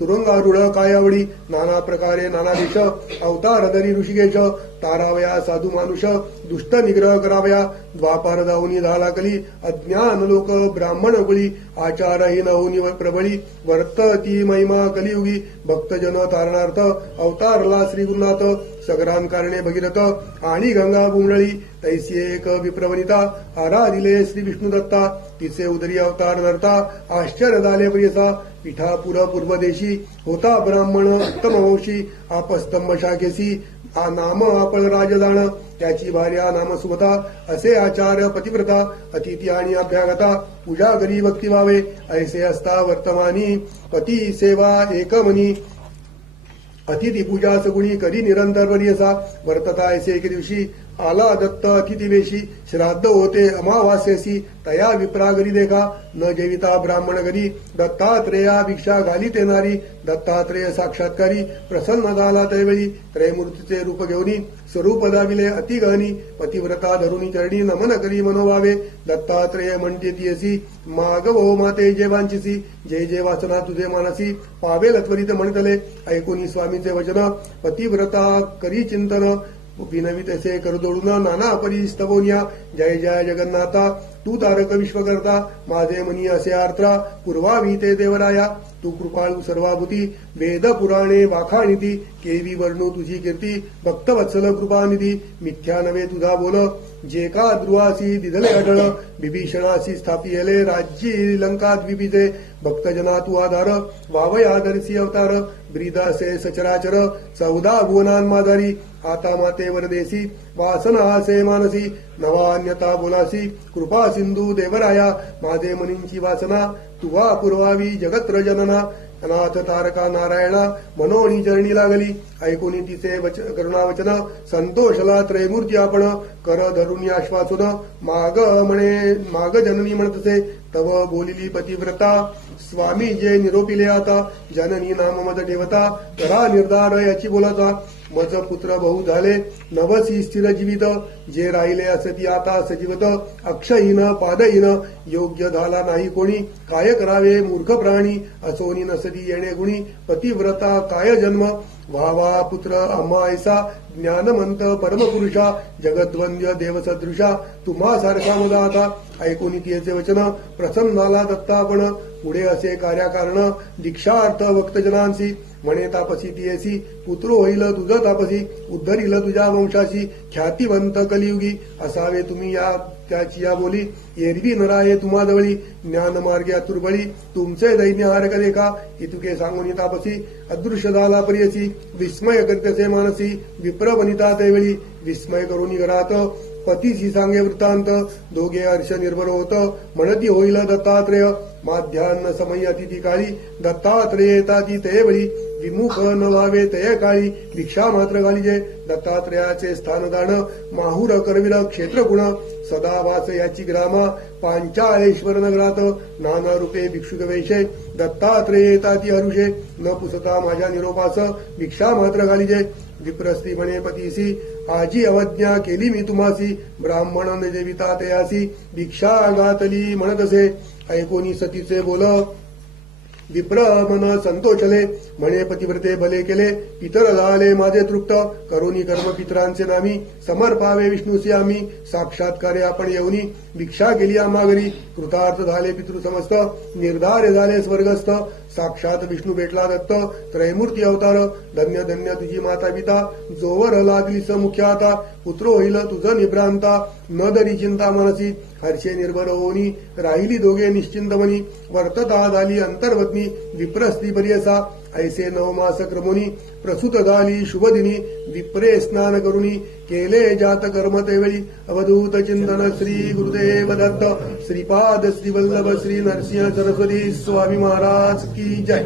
तुरुंगारूढ कायावडी नाना प्रकारे नाना देश अवतार धरी ऋषिकेश तारावया साधू मानुष दुष्ट निग्रह करावया द्वापार दावनी झाला कली अज्ञान लोक ब्राह्मण कुळी आचारहीन होनी प्रबळी वर्तती महिमा कलियुगी भक्तजन तारणार्थ अवतारला श्री गुरुनाथ सगरान कारणे भगीरथ आणि गंगा बुंडळी तैसी एक विप्रवनिता आराधिले श्री विष्णू दत्ता तिचे उदरी अवतार नरता आश्चर्य झाले प्रियसा पिठापुर पूर्वदेशी होता ब्राह्मण उत्तम वंशी आपस्तंभ शाखेसी नाम आपण राजदान त्याची भार्या नाम सुमता असे आचार्य पतिव्रता अतिथी आणि अभ्यागता पूजा करी भक्ती व्हावे ऐसे असता वर्तमानी पती सेवा एकमनी अतिथी पूजा सगुणी करी निरंतर वर्यसा वर्तता ऐसे एके दिवशी आला दत्त अतिथिवेशी श्राद्ध होते अमावास्यसी तया विप्रा घरी देखा न जेविता ब्राह्मण घरी दत्तात्रेया भिक्षा घाली ते नारी दत्तात्रेय साक्षात्कारी प्रसन्न झाला त्यावेळी त्रयमूर्तीचे रूप घेऊनी स्वरूप दाविले अतिगहनी पतिव्रता धरुणी चरणी नमन करी मनोभावे दत्तात्रेय म्हणते तियसी मागवो माते जे वांचिसी जय जय वाचना तुझे मानसी पावेल त्वरित म्हणतले ऐकुनी स्वामीचे वचन पतिव्रता करी चिंतन विनवी तसे करदोडून नाना परी स्तवोनिया जय जय जगन्नाथा तू तारक विश्वकर्ता माझे मनी असे आर्त्रा पूर्वावी ते देवराया तू कृपाळू सर्वाभूती वेद पुराणे वाखाणिती केवी वर्णू तुझी कीर्ती भक्तवत्सल कृपानिधी मिथ्या नवे तुझा बोल जे का ध्रुवासी दिधले अढळ विभीषणासी स्थापियले राज्यी लंका द्विबिजे भक्तजना तू आधार वावय आदरसी अवतार ब्रीदासे सचराचर 14 भुवनान माधारी आता माते वरदेसी वासना असे मानसी नवान्यता बोलासी कृपा सिंधू देवराया माझे मनींची वासना तुवा पुरवावी जगत्र जनना अनाथ तारका नारायणा मनोणी चरणी लागली ऐकुनी तिचे करुणावचन संतोषला त्रयमूर्ती आपण कर धरुनी आश्वासन माग जननी म्हणतसे तव बोलिली पतिव्रता स्वामी जे निरोपिले आता जननी नाम मज ठेवता करा निर्धार याची बोलाचा मज पुत्र बहु झाले नवसी स्थिर जीवित जे राहिले असती आता सजीवत अक्षहीन पादहीन योग्य झाला नाही कोणी काय करावे मूर्ख प्राणी असोनी नसती येणे गुणी पतिव्रता काय जन्म व्हावा पुत्र अम्मा ऐसा ज्ञानमंत परमपुरुषा जगद्वंद्य देवसदृशा तुम्हा सारखा मुला आता ऐकून तिचे वचन प्रसन्नाला दत्ता आपण पुढे असे कार्याकारण दीक्षार्थ भक्तजनांसी म्हणे तापसी तियेसी पुत्र होईल तुझ तापसी उद्धरील तुझ्या वंशाशी ख्यातिवंत कलियुगी असावे तुम्ही त्याची या बोली एरवी नराये तुम्हा जवळी ज्ञानमार्गे अतुर्बळी तुमचे दैन्य हारक देखा इतुके सांगून तापसी अदृश्य झाला प्रियसी विस्मय करतेसे मानसी विप्र वनिता त्यावेळी विस्मय करून घरात पतीशी सांगे वृत्तांत दोघे हर्ष निर्भर होत म्हणती होईल दत्तात्रेय माध्यान्न समय अतिथी काळी दत्तात्रेय येताती तेवळी विमुख न व्हावे तय काळी भिक्षा मात्र घालिजे दत्तात्रेयाचे स्थानदान माहुर करविल क्षेत्रगुण सदा वास याची ग्रामा पांचाळेश्वर नगरात नाना रूपे भिक्षुक वेशे दत्तात्रेय येताती हरुषे न पुसता माझ्या निरोपास भिक्षा मात्र घालिजे विप्रस्ती म्हणे पतीसी आजी अवज्ञा केली मी तुम्हासी ब्राह्मण जेविता तयासी भिक्षा गातली म्हणतसे ऐकोनी सतीचे बोल विप्र मन संतोषले म्हणे पतिव्रते भले केले पितर झाले माझे तृप्त करोनी कर्म पितरांचे नामी समर्पावे विष्णूसी आम्ही साक्षात्कारे आपण येऊनी भिक्षा केली आम्हा घरी कृतार्थ झाले पितृ समस्त निर्धारे झाले स्वर्गस्थ साक्षात विष्णू भेटला दत्त त्रयमूर्ती अवतार धन्य धन्य तुझी माता पिता जोवर लागली स मुख्य आता पुत्र होईल तुझ निभ्रांता न दरी चिंता मनसी हर्षे निर्भर होनी राहिली दोघे निश्चिंतमनी वर्तता झाली अंतर्वत्नी विप्रस्ती पर्यसा ऐसे 9 मास क्रमोनी प्रसूत झाली शुभदिनी विप्रे स्नान करुनी केले जात कर्म तेवेळी अवधूत चिंतन श्री गुरुदेव दत्त श्रीपाद श्री वल्लभ श्री नरसिंह सरस्वती स्वामी महाराज की जय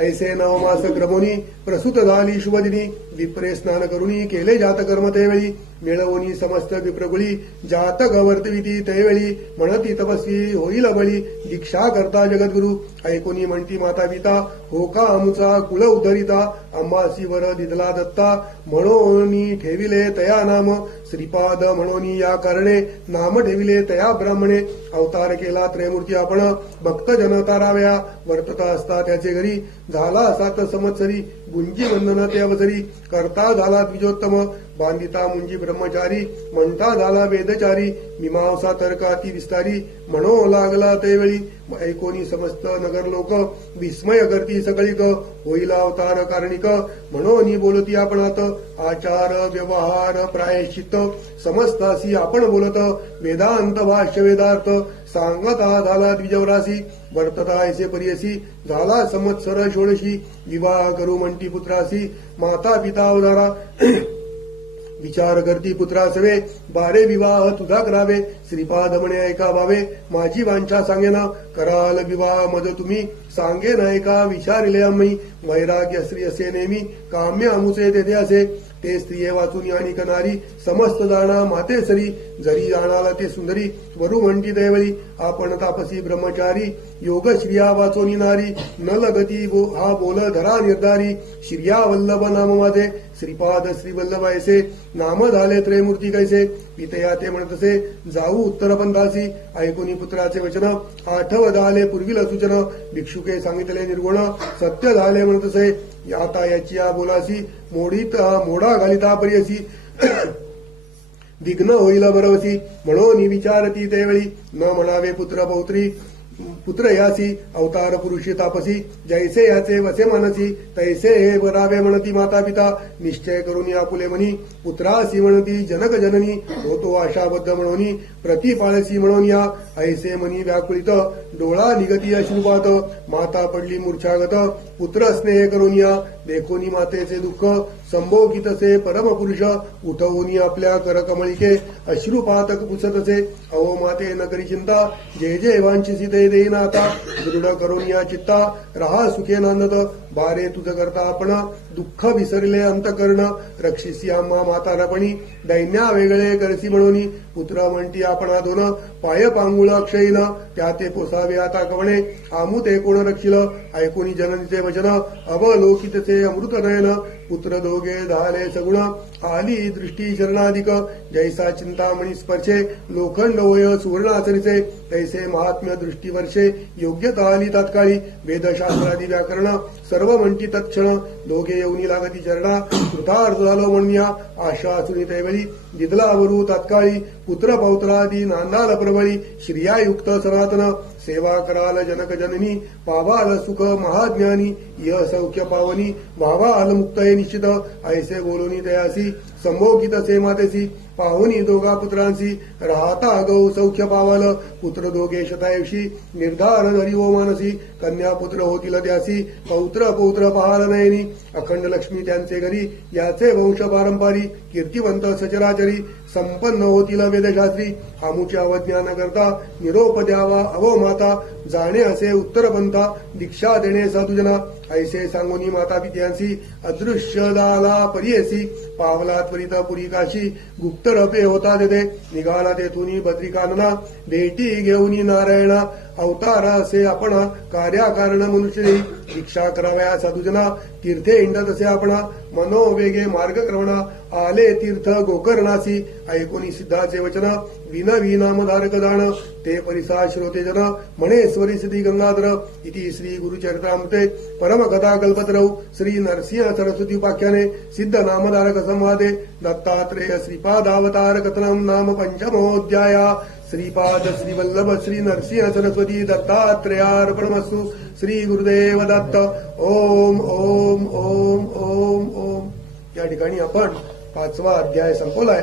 ऐसे 9 मास क्रमोनी प्रसूत झाली शुभदिनी विप्रे स्नान करुनी केले जात कर्म तेवेळी मिळवणी समस्त विप्रगुळी जातक वर्तविती तैवेळी म्हणती तपस्वी होईल बळी दीक्षा करता जगद्गुरु ऐकोनी म्हणती माता पिता हो का अमुचा कुल उद्धरिता अंबासी वर दिदला दत्ता म्हणोनी ठेविले तया नाम श्रीपाद म्हणोनी या कारणे नाम ठेविले तया ब्राह्मणे अवतार केला त्रयमूर्ती आपण भक्त जन ताराव्या वर्तता असता त्याचे घरी झाला 7 संवत्सरी गुंजी वंदन ते अवसरी करता झाला द्विजोत्तम बांधिता मुंजी ब्रह्मचारी म्हणता झाला वेदचारी मीमांसा तर्क अति विस्तारी म्हणो लागला तेवेळी ऐकोनी समस्त नगर लोक विस्मय करती सगळीक होईल अवतार कारणिक म्हणोनी बोलती आपणात आचार व्यवहार प्रायश्चित्त समस्तासी आपण बोलत वेदांत भाष्य वेदार्थ सांगता झाला द्विजवरासी वर्तता ऐसे परियसी झाला संवत्सर 16 विवाह करू म्हणती पुत्रासी माता पिता अवधारा विचार करती पुत्रासवे बारे विवाह तुझा करावे श्रीपाद म्हणे ऐका भावे माझी वांछा सांगेन कराल विवाह मज तुम्ही सांगेन ऐका विचारिले आम्ही वैराग्य स्त्री असे नेहमी काम्य अमुचे तेथे असे ते स्त्रिये वाचून आणि कनारी समस्त जाणा माते सरी जरी जाणाला ते सुंदरी वरु म्हणती दैवळी आपण तापसी ब्रह्मचारी योग श्रिया वाचोनी नारी न लगती हा बोल धरा निर्धारी श्रिया वल्लभ नाम माझे श्रीपाद श्री वल्लभ ऐसे नाम झाले त्रयमूर्ती कैसे पितया ते म्हणतसे जाऊ उत्तर पंथासी ऐकोनी पुत्राचे वचन आठव झाले पूर्वील सूचन भिक्षुके सांगितले निर्गुण सत्य झाले म्हणतसे आता याची या बोलासी मोडा घालिता परियसी विघ्न होईल बरवसी म्हणून विचारती त्यावेळी न म्हणावे पुत्र पौत्री पुत्र यासी अवतार पुरुषी तापसी जैसे याचे वसे मनसी तैसे हे बरावे म्हणती माता पिता निश्चय करून आपुले मनी पुत्रासी म्हणती जनक जननी होतो आशाबद्ध म्हणून प्रतिपाळसी म्हणून या ऐसे मनी व्याकुळित डोळा निगती अश्रुपात माता पडली मूर्छागत पुत्र स्नेह करून या देखोनी मातेचे दुःख संभोगितसे परमपुरुष उठवून आपल्या करकमळिके अश्रुपातक पुसतसे अहो माते न करी चिंता जे जे वांछिसी ते देईन आता दृढ करून या चित्ता रहा सुखे नांदत बारे तुझ करता आपण दुःख विसरले अंतकर्ण रक्षिसी आम्हा मातारपणी दैन्या वेगळे करसी म्हणून पुत्र म्हणती आपणा दोन पाय पांगुळ अक्षयीन त्या ते पोसावे आता कवणे आमू ते कोण रक्षिल ऐकोनी जननीचे वचन अवलोकितचे अमृत नयन पुत्र दोघे झाले सगुण आली दृष्टी शरणाधिक जैसा चिंतामणी स्पर्शे लोखंड वय सुवर्णाचरिचे तैसे महात्म्य दृष्टी वर्षे योग्यता आली तात्काळी वेदशास्त्रादी व्याकरण सर्व म्हणती तत्क्षण दोघे येऊनी लागती चरणा कृतार्थ झालो म्हणूया आशा असून तैवळी जिदलावरू तात्काळी पुत्र पौत्रादी नांदाल प्रबळी श्रियायुक्त सनातन सेवा कराल जनक जननी पावाल सुख महाज्ञानी य सौख्य पावनी व्हावाल मुक्तये निश्चित ऐसे बोलूनी तयासी संभोगित से मातेसी पाहुनी दोघा पुत्रांसी राहता गौ सौख्य पावाल पुत्र दोघे शतायुषी निर्धार धरी ओ मानसी कन्या पुत्र होतील त्यासी पौत्र पौत्र पाहाल नयनी अखंड लक्ष्मी त्यांचे घरी याचे वंश पारंपारी कीर्तिवंत सचराचरी संपन्न होतील वेदशास्त्री आमुचे अवज्ञान करता निरोप द्यावा अवो माता जाणे असे उत्तर पंथा दीक्षा देणे साधुजना ऐसे सांगोनी माता पित्यांसी अदृश्य दाला परियसी पावला त्वरित पुरी काशी गुप्त रपे होता तेथे निघाला तेथून बद्रिकानना भेटी घेऊनी नारायणा अवतार असे आपण कार्याकारण मनुष्य दीक्षा कराव्या साधुजना तीर्थे हिंडत असे आपणा मनोवेगे मार्गक्रमणा आले तीर्थ गोकर्णासी ऐकोनी सिद्धाचे वचन विनवी नामधारक दान ते परिसा श्रोते जन मणेश्वरी सिद्धी गंगाधर इति श्री गुरुचरित्रामृते परमकथा कल्पतरौ श्री नरसिंह सरस्वती उपाख्याने सिद्ध नामधारक संवादे दत्तात्रेय श्रीपादावतार कथनम नाम पंचमोऽध्याय श्रीपाद श्री वल्लभ श्री नरसिंह सरस्वती दत्तात्रेयार्पणमस्तु श्री गुरुदेव दत्त ओम ओम ओम ओम ओम या ठिकाणी आपण 5वा अध्याय संपवलाय.